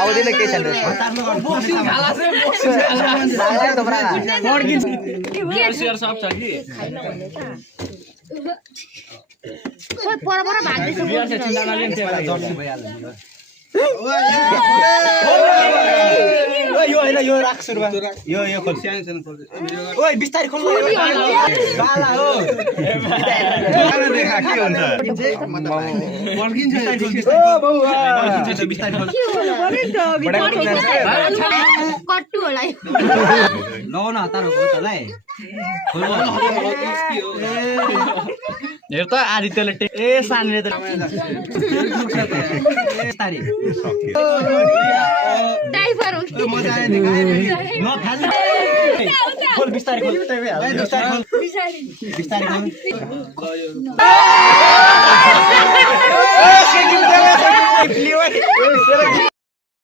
आउँदैन के छैन यो हैन यो राख सुरुमा यो खोल ओइ बिस्तारै खोल गाला हो गाला देखा के हुन्छ बल्किन्छ ओ बौ बिस्तारै खोल कट्टु होला लौ न हतार हो तलाई हेर त आदित्यले ए सानले त बिस्तारै डाइभर हो मजा आयो न थाल खोल बिस्तारै खोल बिस्तारै खोल बिस्तारै खोल